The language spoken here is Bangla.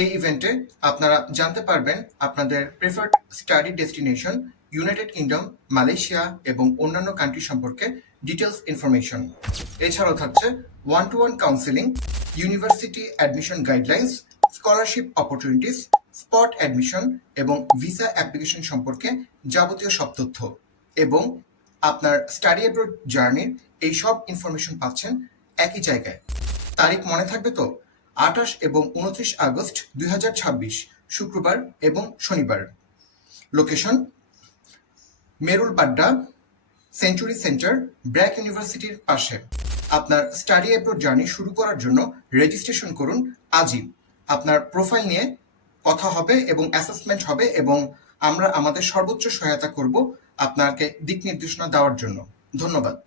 এই ইভেন্টে আপনারা জানতে পারবেন আপনাদের preferred study destination United kingdom, Malaysia এবং অন্যান্য কান্ট্রি সম্পর্কে ডিটেলস ইনফরমেশন। এছাড়াও থাকছে one-to-one counselling, university admission guidelines, scholarship opportunities, spot admission এবং ভিসা অ্যাপ্লিকেশন সম্পর্কে যাবতীয় সব তথ্য এবং আপনার স্টাডি অ্যাব্রড জার্নির এই সব ইনফরমেশন পাচ্ছেন একই জায়গায়। তারিখ মনে থাকবে তো? 28 এবং 29 আগস্ট 2026 শুক্রবার এবং শনিবার। Location Merul Badda, century centre, BRAC ইউনিভার্সিটির পাশে। আপনার স্টাডি অ্যাব্রড জার্নি শুরু করার জন্য রেজিস্ট্রেশন করুন আজই। আপনার প্রোফাইল নিয়ে কথা হবে এবং অ্যাসেসমেন্ট হবে এবং আমরা আমাদের সর্বোচ্চ সহায়তা করব আপনাকে দিক নির্দেশনা দেওয়ার জন্য। ধন্যবাদ।